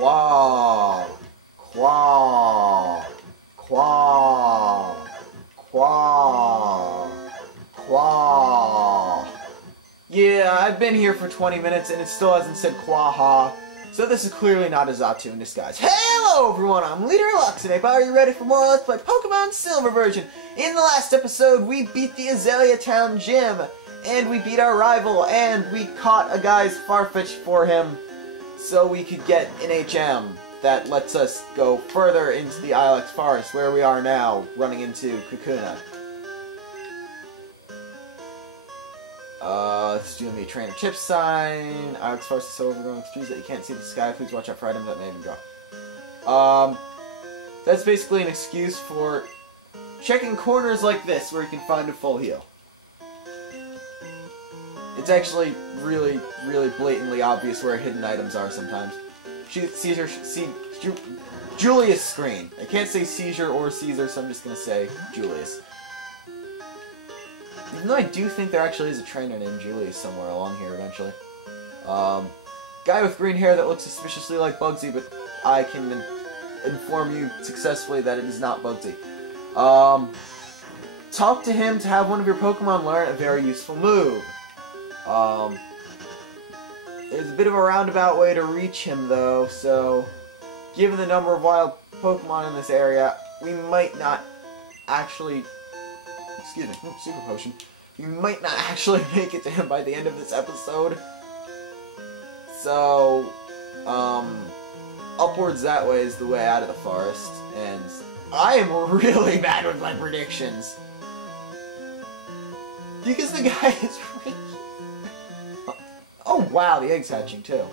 Quaw. Quaw. Quaw. Quaw. Quaw. Yeah, I've been here for 20 minutes and it still hasn't said quaha. So this is clearly not a Xatu in disguise. Hello everyone, I'm LeaderofLuxinape. Are you ready for more Let's Play Pokemon Silver version? In the last episode, we beat the Azalea Town Gym, and we beat our rival, and we caught a guy's Farfetch for him, so we could get an HM that lets us go further into the Ilex Forest, where we are now, running into Kakuna. Let's do the trainer chip sign. Ilex Forest is so overgrown with trees that you can't see the sky. Please watch out for items that may even drop. That's basically an excuse for checking corners like this where you can find a full heal. It's actually really, really blatantly obvious where hidden items are sometimes. Julius screen. I can't say seizure or Caesar, so I'm just gonna say Julius. Even though I do think there actually is a trainer named Julius somewhere along here eventually. Guy with green hair that looks suspiciously like Bugsy, but I can inform you successfully that it is not Bugsy. Talk to him to have one of your Pokemon learn a very useful move. There's a bit of a roundabout way to reach him though, so given the number of wild Pokemon in this area, we might not actually... Excuse me, Super Potion. We might not actually make it to him by the end of this episode. So, upwards that way is the way out of the forest, and I am really bad with my predictions. Because the guy is rich. Oh wow, the egg's hatching too.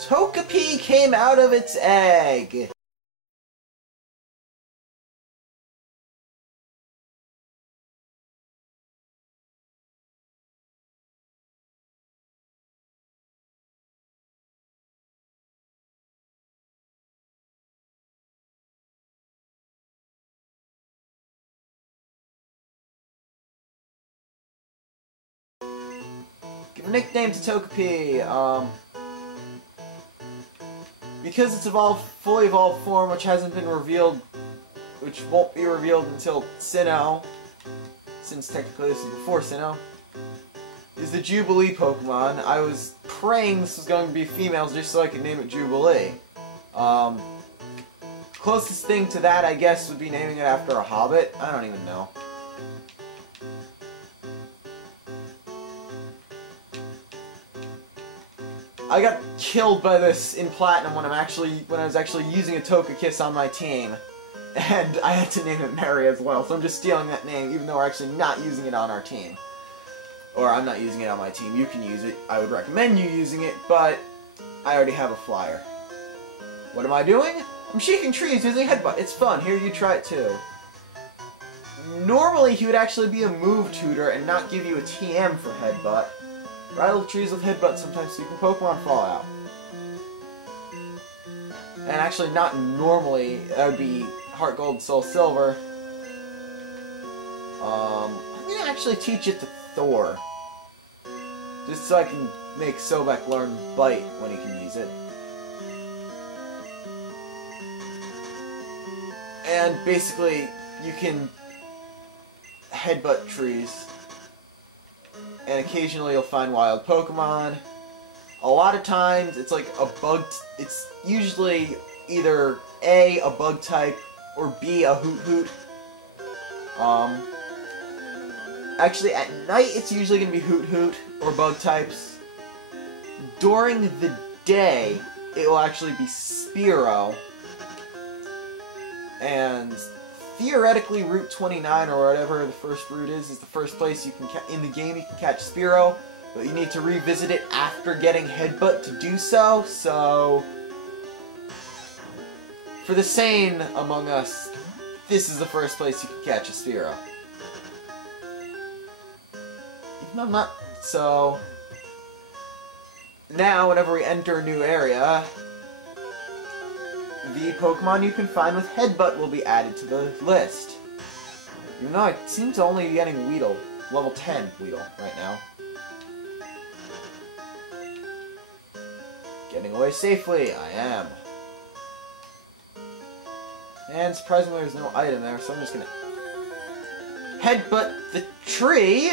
Togepi came out of its egg! Give a nickname to Togepi, because it's fully evolved form, which hasn't been revealed, which won't be revealed until Sinnoh, since technically this is before Sinnoh, is the Jubilee Pokemon. I was praying this was going to be females just so I could name it Jubilee. Closest thing to that, I guess, would be naming it after a Hobbit. I don't even know. I got killed by this in Platinum when I was actually using a Togekiss on my team, and I had to name it Mary as well. So I'm just stealing that name, even though we're actually not using it on our team, or I'm not using it on my team. You can use it. I would recommend you using it, but I already have a flyer. What am I doing? I'm shaking trees using Headbutt. It's fun. Here, you try it too. Normally, he would actually be a move tutor and not give you a TM for Headbutt. Rattle trees with Headbutt sometimes so you can Pokemon fall out. And actually not normally, that would be Heart Gold, Soul Silver. I'm gonna actually teach it to Thor. Just so I can make Sobek learn Bite when he can use it. And basically, you can Headbutt trees. And occasionally you'll find wild Pokemon. A lot of times it's like a bug... It's usually either A, a bug type, or B, a Hoot-Hoot. Actually, at night it's usually going to be Hoot-Hoot, or bug types. During the day, it will actually be Spearow. And... theoretically, Route 29 or whatever the first route is the first place you can in the game you can catch Spearow, but you need to revisit it after getting Headbutt to do so. So, for the sane among us, this is the first place you can catch a Spearow. Even though I'm not. So, now whenever we enter a new area, the Pokemon you can find with Headbutt will be added to the list. Even though I seem to only be getting Weedle. Level 10 Weedle right now. Getting away safely, I am. And surprisingly there's no item there, so I'm just gonna headbutt the tree!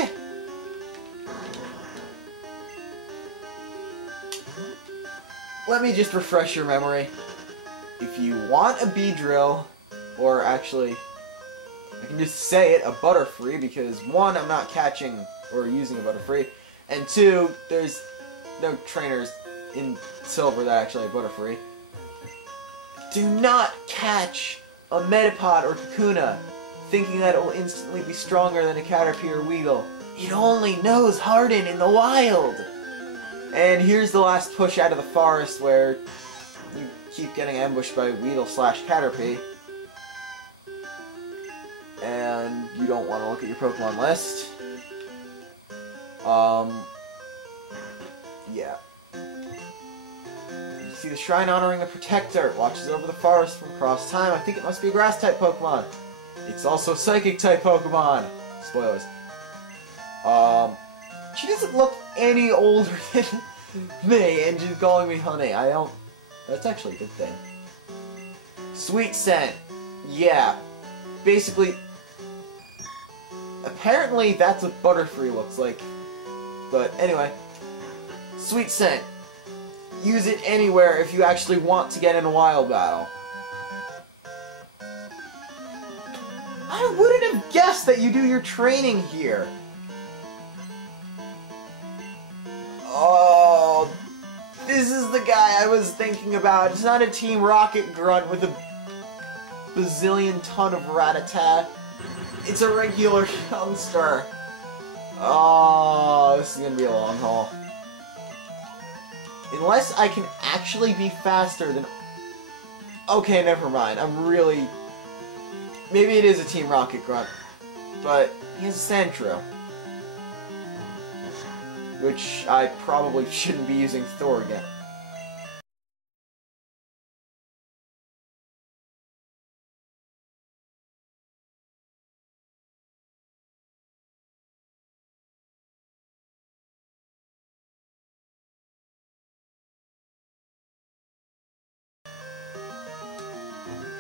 Let me just refresh your memory. If you want a Beedrill, or actually, I can just say it, a Butterfree, because one, I'm not catching or using a Butterfree, and two, there's no trainers in Silver that actually have Butterfree. Do not catch a Metapod or Kakuna thinking that it will instantly be stronger than a Caterpie or Weedle. It only knows Harden in the wild! And here's the last push out of the forest where you keep getting ambushed by Weedle / Caterpie. And you don't want to look at your Pokemon list. Yeah. You see the shrine honoring the Protector. It watches over the forest from across time. I think it must be a Grass-type Pokemon. It's also a Psychic-type Pokemon. Spoilers. She doesn't look any older than me, and she's calling me honey. I don't... That's actually a good thing. Sweet Scent. Yeah. Basically... Apparently that's what Butterfree looks like. But anyway. Sweet Scent. Use it anywhere if you actually want to get in a wild battle. I wouldn't have guessed that you do your training here. Oh, this is the guy I was thinking about. It's not a Team Rocket grunt with a bazillion ton of Rattata. It's a regular youngster. Oh, this is gonna be a long haul. Unless I can actually be faster than... Okay, never mind. I'm really... Maybe it is a Team Rocket grunt. But he has a Sandshrew. Which I probably shouldn't be using Thor again.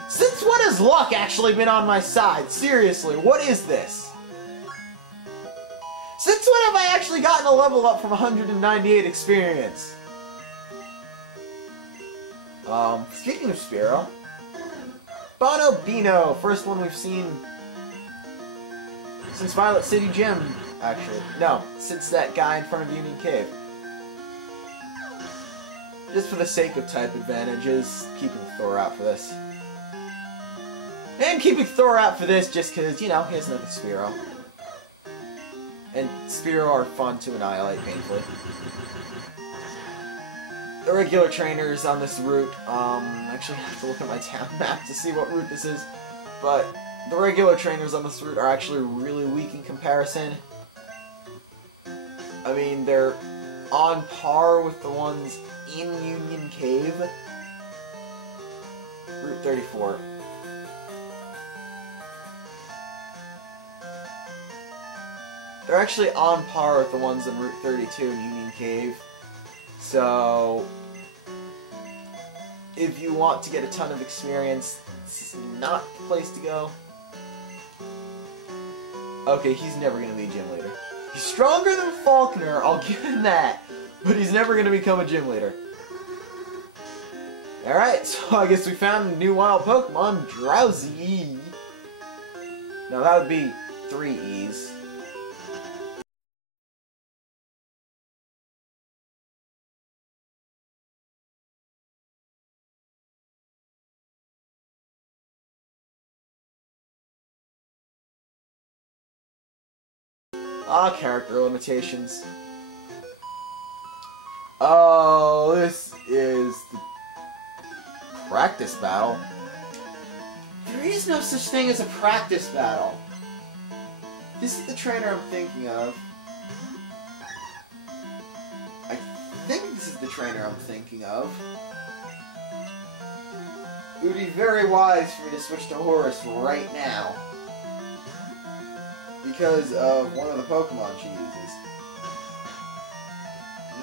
Since when has luck actually been on my side? Seriously, what is this? Since when have I actually gotten a level up from 198 experience? Speaking of Spearow, Bono Bino, first one we've seen since Violet City Gym, actually. No, since that guy in front of Union Cave. Just for the sake of type advantages, keeping Thor out for this. And keeping Thor out for this just because, you know, he has another Spearow. And Spearow are fun to annihilate painfully. The regular trainers on this route, actually I have to look at my town map to see what route this is. But the regular trainers on this route are actually really weak in comparison. I mean, they're on par with the ones in Union Cave. Route 34. They're actually on par with the ones in Route 32 in Union Cave. So, if you want to get a ton of experience, this is not the place to go. Okay, he's never going to be a gym leader. He's stronger than Falkner, I'll give him that. But he's never going to become a gym leader. Alright, so I guess we found a new wild Pokemon, Drowsy. Now that would be 3 E's. Ah, character limitations. Oh, this is the practice battle. There is no such thing as a practice battle. This is the trainer I'm thinking of. I think this is the trainer I'm thinking of. It would be very wise for me to switch to Horus right now. because of one of the Pokemon she uses.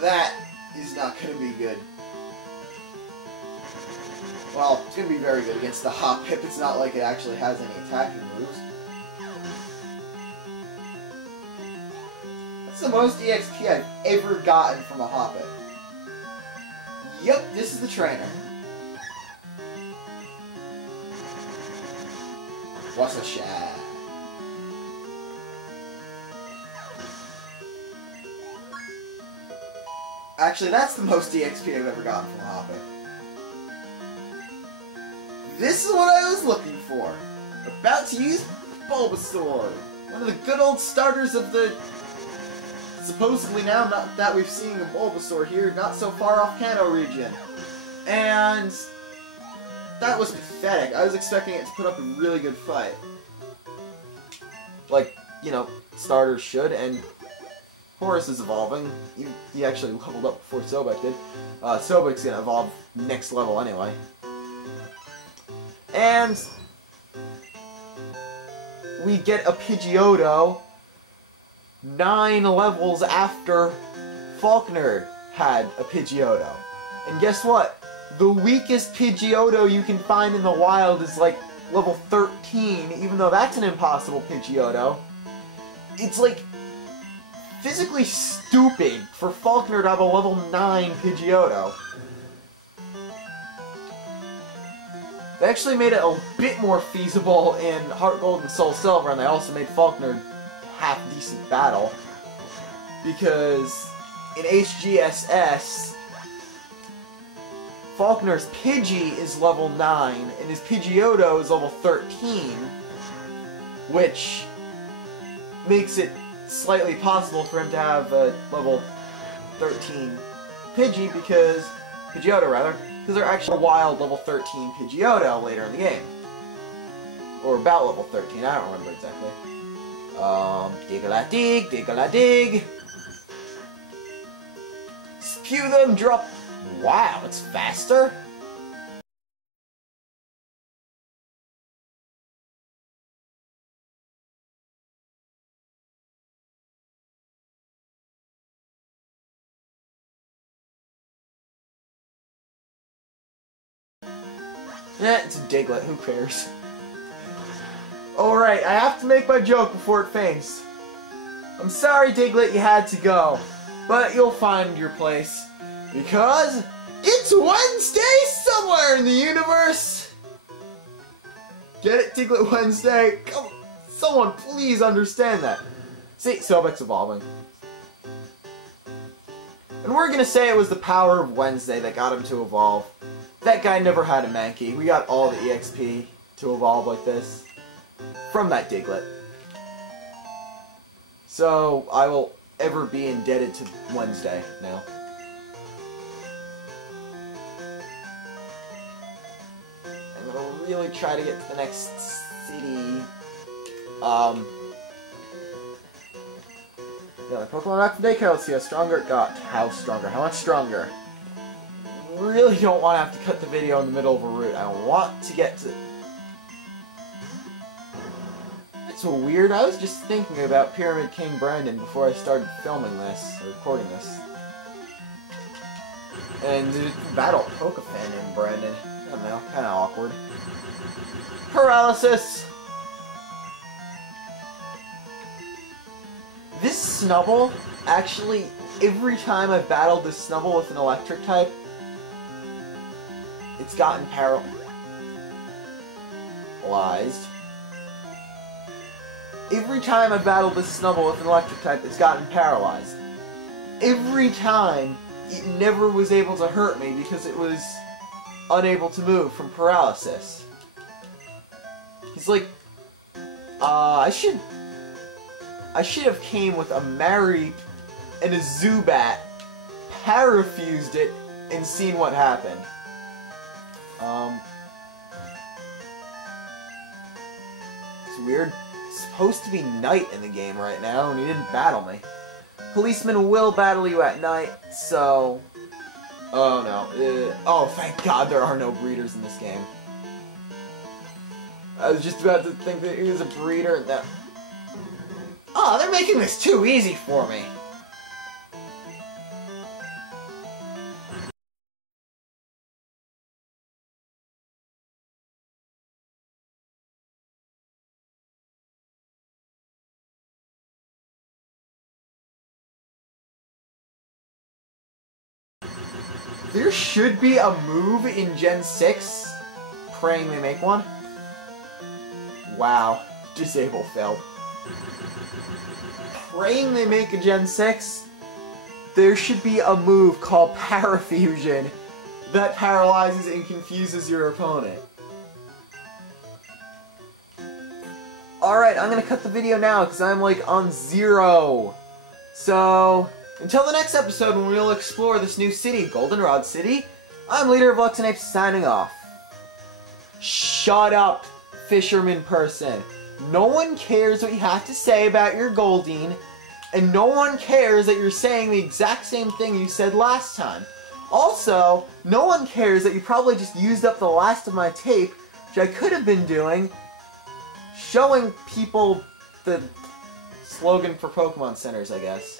That is not going to be good. Well, it's going to be very good against the Hoppip. It's not like it actually has any attacking moves. That's the most EXP I've ever gotten from a Hoppip. Yep, this is the trainer. What's a shad? Actually, that's the most EXP I've ever gotten from a Hoppip. This is what I was looking for. About to use Bulbasaur. One of the good old starters of the... supposedly now, not that we've seen a Bulbasaur here, not so far off Kanto region. And... that was pathetic. I was expecting it to put up a really good fight. Like, you know, starters should, and Horus is evolving. He actually leveled up before Sobek did. Sobek's gonna evolve next level anyway. And we get a Pidgeotto 9 levels after Falkner had a Pidgeotto. And guess what? The weakest Pidgeotto you can find in the wild is like level 13, even though that's an impossible Pidgeotto. It's like physically stupid for Falkner to have a level 9 Pidgeotto. They actually made it a bit more feasible in Heart Gold and Soul Silver, and they also made Falkner half-decent battle. Because in HGSS, Falkner's Pidgey is level 9, and his Pidgeotto is level 13, which makes it slightly possible for him to have a level 13 Pidgey, because they're actually a wild level 13 Pidgeotto later in the game. Or about level 13, I don't remember exactly. Dig-a-la-dig, dig-a-la-dig. Spew them, drop. Wow, it's faster? Eh, it's a Diglett, who cares? Alright, I have to make my joke before it faints. I'm sorry, Diglett, you had to go. But you'll find your place. Because it's Wednesday somewhere in the universe! Get it, Diglett Wednesday? Come on, someone please understand that. See, Sobek's evolving. And we're gonna say it was the power of Wednesday that got him to evolve. That guy never had a Mankey. We got all the EXP to evolve like this from that Diglett. So, I will ever be indebted to Wednesday now. I'm gonna really try to get to the next city. Yeah, Pokemon back from daycare, let's see how stronger it got. How stronger? How much stronger? Really don't want to have to cut the video in the middle of a route. I want to get to... That's so weird. I was just thinking about Pyramid King Brandon before I started filming this, or recording this. And battle Pokefan named Brandon. I don't know, kind of awkward. Paralysis! This Snubble, actually, every time I've battled this Snubble with an electric type, it's gotten paralyzed. Every time I've battled this Snubble with an electric type, it's gotten paralyzed. Every time, it never was able to hurt me because it was unable to move from paralysis. He's like, I should have came with a Mareep and a Zubat, parafused it, and seen what happened. It's weird. It's supposed to be night in the game right now, and he didn't battle me. Policemen will battle you at night, so... Oh no. Oh, thank God there are no breeders in this game. I was just about to think that he was a breeder. That... Oh, they're making this too easy for me. There should be a move in Gen 6. Praying they make one. Wow. Disable failed. Praying they make a Gen 6. There should be a move called Parafusion that paralyzes and confuses your opponent. Alright, I'm gonna cut the video now because I'm like on 0. So, until the next episode when we'll explore this new city, Goldenrod City, I'm LeaderofLuxinape signing off. Shut up, fisherman person. No one cares what you have to say about your Goldeen, and no one cares that you're saying the exact same thing you said last time. Also, no one cares that you probably just used up the last of my tape, which I could have been doing, showing people the slogan for Pokemon centers, I guess.